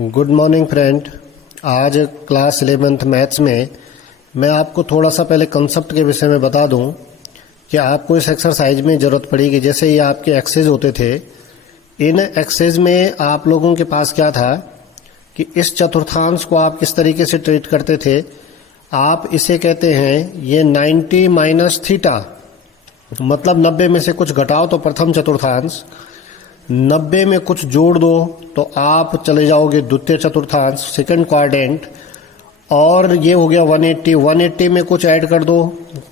Good morning friend. आज class 11th maths में मैं आपको थोड़ा सा पहले कंसेप्ट के विषय में बता दूं कि आपको इस एक्सरसाइज में ज़रूरत पड़ेगी। जैसे ये आपके एक्सेस होते थे, इन एक्सेस में आप लोगों के पास क्या था कि इस चतुर्थांश को आप किस तरीके से ट्रीट करते थे। आप इसे कहते हैं ये 90 माइनस थीटा, मतलब 90 में से कुछ घटाओ तो प्रथम चतुर्थांश, 90 में कुछ जोड़ दो तो आप चले जाओगे द्वितीय चतुर्थांश सेकंड क्वाड्रेंट, और ये हो गया 180। 180 में कुछ ऐड कर दो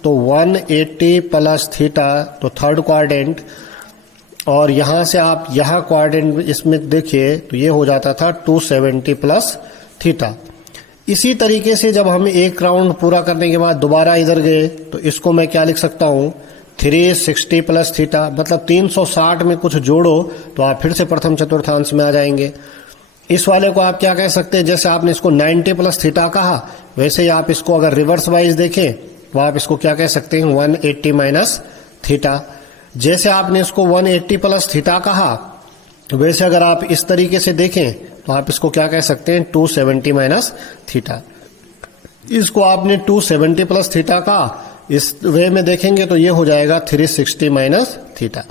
तो 180 प्लस थीटा तो थर्ड क्वाड्रेंट, और यहाँ से आप यहाँ क्वाड्रेंट इसमें देखिए तो ये हो जाता था 270 प्लस थीटा। इसी तरीके से जब हम एक राउंड पूरा करने के बाद दोबारा इधर गए तो इसको मैं क्या लिख सकता हूँ, 360 प्लस थीटा, मतलब 360 में कुछ जोड़ो तो आप फिर से प्रथम चतुर्थांश में आ जाएंगे। इस वाले को आप क्या कह सकते हैं, जैसे आपने इसको 90 प्लस थीटा कहा, वैसे ही आप इसको अगर रिवर्स वाइज देखें तो आप इसको क्या कह सकते हैं, 180 माइनस थीटा। जैसे आपने इसको 180 प्लस थीटा कहा, वैसे अगर आप इस तरीके से देखें तो आप इसको क्या कह सकते हैं, 270 माइनस थीटा। इसको आपने 270 प्लस थीटा का इस वे में देखेंगे तो ये हो जाएगा 360 माइनस थीटा।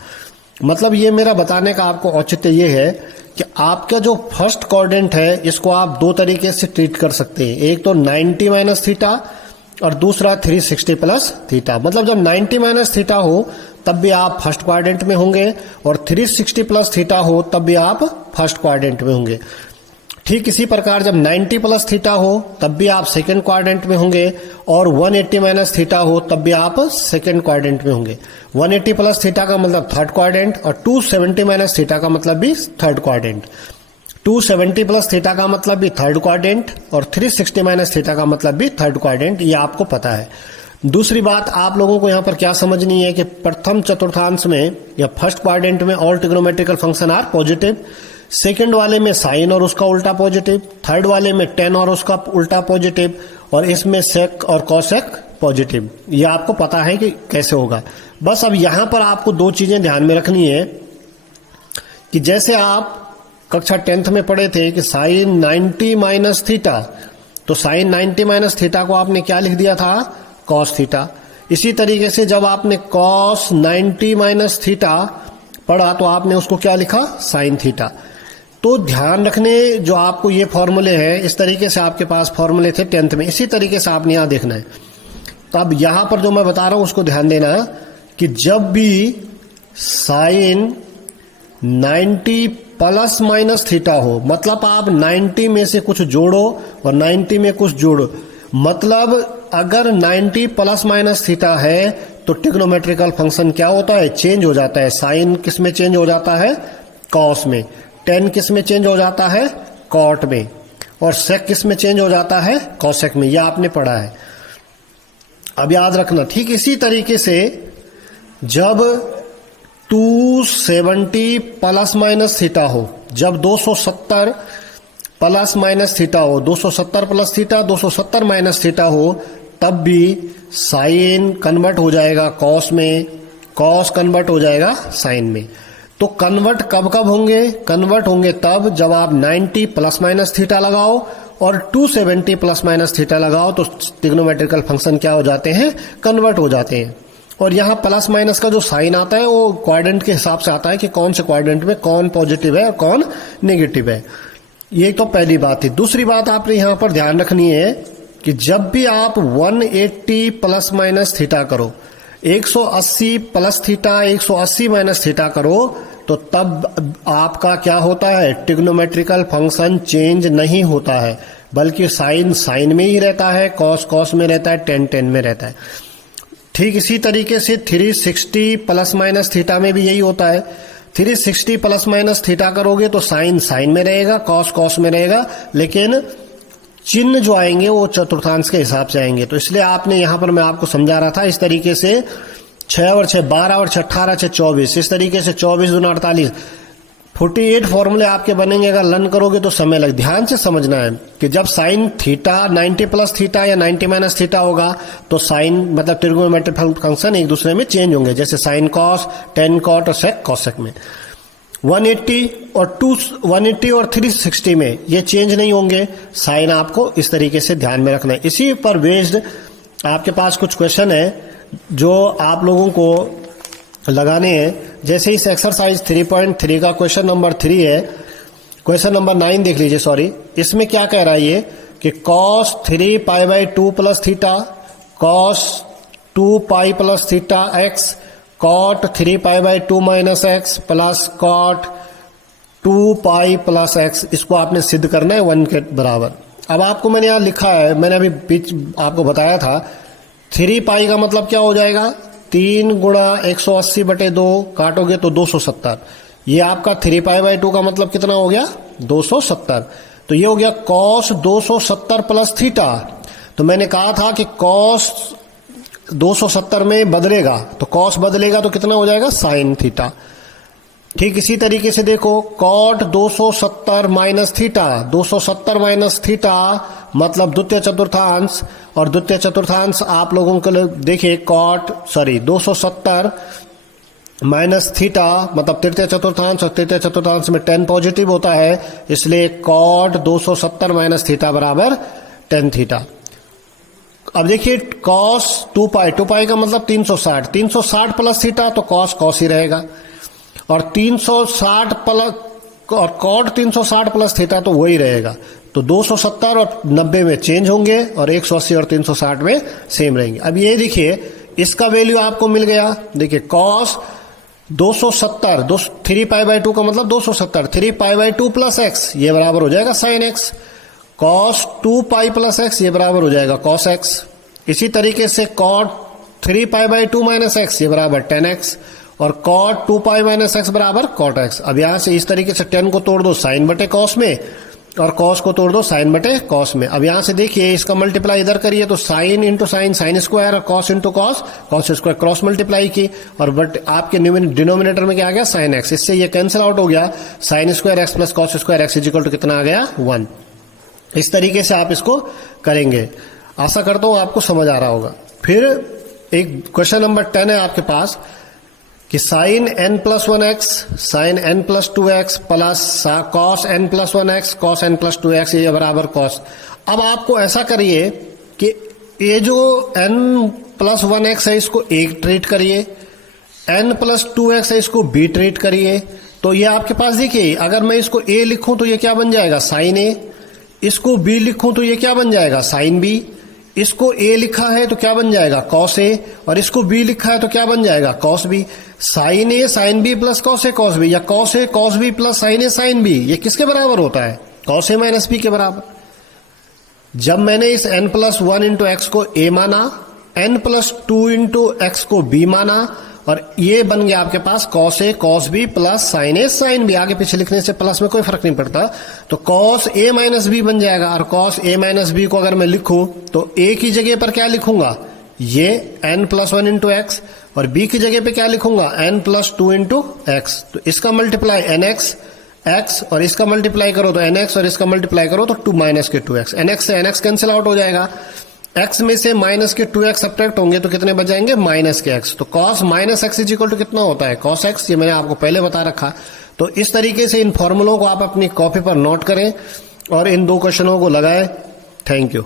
मतलब ये मेरा बताने का आपको औचित्य ये है कि आपका जो फर्स्ट क्वाड्रेंट है इसको आप दो तरीके से ट्रीट कर सकते हैं, एक तो 90 माइनस थीटा और दूसरा 360 प्लस थीटा। मतलब जब 90 माइनस थीटा हो तब भी आप फर्स्ट क्वाड्रेंट में होंगे, और 360 प्लस थीटा हो तब भी आप फर्स्ट क्वाड्रेंट में होंगे। ठीक इसी प्रकार जब 90 प्लस थीटा हो तब भी आप सेकंड क्वाड्रेंट में होंगे, और 180 माइनस थीटा हो तब भी आप सेकंड क्वाड्रेंट में होंगे। 180 प्लस थीटा का मतलब थर्ड क्वाड्रेंट, और 270 माइनस थीटा का मतलब भी थर्ड क्वाड्रेंट। 270 प्लस थीटा का मतलब भी थर्ड क्वाड्रेंट, और 360 माइनस थीटा का मतलब भी थर्ड क्वाड्रेंट, ये आपको पता है। दूसरी बात आप लोगों को यहाँ पर क्या समझनी है कि प्रथम चतुर्थांश में या फर्स्ट क्वाड्रेंट में all trigonometrical function are positive, second वाले में साइन और उसका उल्टा पॉजिटिव, थर्ड वाले में टेन और उसका उल्टा पॉजिटिव, और इसमें सेक और कॉसेक पॉजिटिव। ये आपको पता है कि कैसे होगा। बस अब यहां पर आपको दो चीजें ध्यान में रखनी है कि जैसे आप कक्षा 10th में पढ़े थे कि साइन 90 माइनस थीटा, तो साइन 90 माइनस थीटा को आपने क्या लिख दिया था, कॉस थीटा। इसी तरीके से जब आपने कॉस 90 माइनस थीटा पढ़ा तो आपने उसको क्या लिखा, साइन थीटा। तो ध्यान रखने जो आपको ये फॉर्मूले हैं, इस तरीके से आपके पास फॉर्मूले थे 10th में, इसी तरीके से आपने यहां देखना है। तो अब यहां पर जो मैं बता रहा हूं उसको ध्यान देना कि जब भी साइन 90 प्लस माइनस थीटा हो, मतलब आप 90 में से कुछ जोड़ो और 90 में कुछ जोड़ो, मतलब अगर 90 प्लस माइनस थीटा है तो ट्रिग्नोमेट्रिकल फंक्शन क्या होता है, चेंज हो जाता है। साइन किस में चेंज हो जाता है, कॉस में, टेन किस में चेंज हो जाता है, कॉट में, और सेक किस में चेंज हो जाता है, कॉसेक में। यह आपने पढ़ा है, अब याद रखना। ठीक इसी तरीके से जब 270 प्लस माइनस थीटा हो, जब 270 प्लस माइनस थीटा हो, 270 प्लस थीटा 270 माइनस थीटा हो, तब भी साइन कन्वर्ट हो जाएगा कॉस में, कॉस कन्वर्ट हो जाएगा साइन में। तो कन्वर्ट कब कब होंगे, कन्वर्ट होंगे तब जब आप 90 प्लस माइनस थीटा लगाओ और 270 प्लस माइनस थीटा लगाओ, तो ट्रिग्नोमेट्रिकल फंक्शन क्या हो जाते हैं, कन्वर्ट हो जाते हैं। और यहाँ प्लस माइनस का जो साइन आता है वो क्वाड्रेंट के हिसाब से आता है कि कौन से क्वाड्रेंट में कौन पॉजिटिव है और कौन नेगेटिव है। ये तो पहली बात थी। दूसरी बात आपने यहाँ पर ध्यान रखनी है कि जब भी आप 180 प्लस माइनस थीटा करो, 180 प्लस थीटा 180 माइनस थीटा करो, तो तब आपका क्या होता है, ट्रिग्नोमेट्रिकल फंक्शन चेंज नहीं होता है, बल्कि साइन साइन में ही रहता है, कॉस कॉस में रहता है, टेन टेन में रहता है। ठीक इसी तरीके से 360 प्लस माइनस थीटा में भी यही होता है। 360 प्लस माइनस थीटा करोगे तो साइन साइन में रहेगा, कॉस कॉस में रहेगा, लेकिन चिन्ह जो आएंगे वो चतुर्थांश के हिसाब से आएंगे। तो इसलिए आपने यहां पर मैं आपको समझा रहा था इस तरीके से 6 और 6 12 और 6 18 6 24, इस तरीके से 24 दूना 48, 48 फॉर्मूले आपके बनेंगे। अगर लर्न करोगे तो समय लग। ध्यान से समझना है कि जब साइन थीटा 90 प्लस थीटा या 90 माइनस थीटा होगा तो साइन मतलब ट्रिग्नोमेट्रिक फंक्शन एक दूसरे में चेंज होंगे, जैसे साइन कॉस, टेन कॉट और सेक कॉसेक में। 180 और 180 और 360 में ये चेंज नहीं होंगे, साइन आपको इस तरीके से ध्यान में रखना है। इसी पर बेस्ड आपके पास कुछ क्वेश्चन है जो आप लोगों को लगाने हैं। जैसे इस एक्सरसाइज 3.3 का क्वेश्चन नंबर 3 है, क्वेश्चन नंबर 9 देख लीजिए, सॉरी। इसमें क्या कह रहा है ये कि cos 3 pi by 2 plus theta, cos 2 pi plus theta x, cot 3 pi by 2 minus x plus cot 2 pi plus x, इसको आपने सिद्ध करना है 1 के बराबर। अब आपको मैंने यहाँ लिखा है, मैंने अभी बीच आपको बताया था, 3 पाई का मतलब क्या हो जाएगा, 3 गुणा 180 बटे 2 काटोगे तो 270। ये आपका 3 पाई बाई 2 का मतलब कितना हो गया, 270। तो ये हो गया cos 270 प्लस थीटा। तो मैंने कहा था कि cos 270 में बदलेगा, तो cos बदलेगा तो कितना हो जाएगा, साइन थीटा। ठीक इसी तरीके से देखो, cot 270 minus theta, 270 minus theta मतलब द्वितीय चतुर्थांश, और द्वितीय चतुर्थांश आप लोगों को देखिए 270 माइनस थीटा मतलब तृतीय चतुर्थांश, और तृतीय चतुर्थांश में 10 पॉजिटिव होता है, इसलिए cot 270 माइनस थीटा बराबर 10 थीटा। अब देखिए cos 2 पाई का मतलब 360 प्लस थीटा, तो cos ही रहेगा, और 360 प्लस और cot 360 प्लस थीटा तो वही रहेगा। तो 270 और 90 में चेंज होंगे और 180 और 360 में सेम रहेंगे। अब ये देखिए इसका वैल्यू आपको मिल गया, देखिए cos 270 3 पाई बाई 2 का मतलब 270, 3 पाई बाई 2 प्लस एक्स ये बराबर हो जाएगा sine x, cos 2 pi plus x ये बराबर हो जाएगा cos एक्स। इसी तरीके से cot 3 pi by 2 minus x ये बराबर 10x, और cot 2 पाई माइनस एक्स बराबर cot x। अब यहां से इस तरीके से 10 को तोड़ दो साइन बटे cos में, और cos को तोड़ दो साइन बटे cos में। अब यहां से देखिए इसका मल्टीप्लाई इधर करिए तो sine into sine sine square, और cos into cos cos square, cross multiply की, और बट आपके डिनोमिनेटर में क्या आ गया, साइन x। इससे ये कैंसिल आउट हो गया, sine square x plus cos square x equal to कितना आ गया, 1। इस तरीके से आप इसको करेंगे। आशा करता हूं आपको समझ आ रहा होगा। फिर एक क्वेश्चन नंबर 10 है आपके पास कि sine n plus 1x, sine n plus 2x plus cos n plus 1x, cos n plus 2x ये बराबर cos। अब आपको ऐसा करिए कि ये जो n प्लस 1x है इसको a ट्रीट करिए, n प्लस 2x है इसको b ट्रीट करिए। तो ये आपके पास देखिए, अगर मैं इसको a लिखूं तो ये क्या बन जाएगा, साइन a, इसको b लिखूं तो ये क्या बन जाएगा, साइन b, इसको a लिखा है तो क्या बन जाएगा, cos a, और इसको b लिखा है तो क्या बन जाएगा, cos b। Sine a sine b plus cos a cos b, या cos a cos b plus sine a sine b, ये किसके बराबर होता है, cos a माइनस b के बराबर। जब मैंने इस n प्लस 1 इंटू एक्स को a माना, n प्लस 2 इंटू एक्स को b माना, और ये बन गया आपके पास cos a cos b plus sine a sine b। आगे पीछे लिखने से प्लस में कोई फर्क नहीं पड़ता, तो cos a माइनस b बन जाएगा। और cos a माइनस b को अगर मैं लिखूं तो a की जगह पर क्या लिखूंगा, ये n प्लस 1 इंटू एक्स, और b की जगह पे क्या लिखूंगा, n प्लस 2 इंटू एक्स। तो इसका मल्टीप्लाई nx x, और इसका मल्टीप्लाई करो तो nx, और इसका मल्टीप्लाई करो तो 2 माइनस के 2x, nx से nx कैंसिल आउट हो जाएगा, x में से माइनस के 2x सब्ट्रैक्ट होंगे तो कितने बच जाएंगे, माइनस के x। तो cos minus x is equal to कितना होता है, cos x, ये मैंने आपको पहले बता रखा। तो इस तरीके से इन फॉर्मूलों को आप अपनी कॉपी पर नोट करें और इन 2 क्वेश्चनों को लगाएं। Thank you.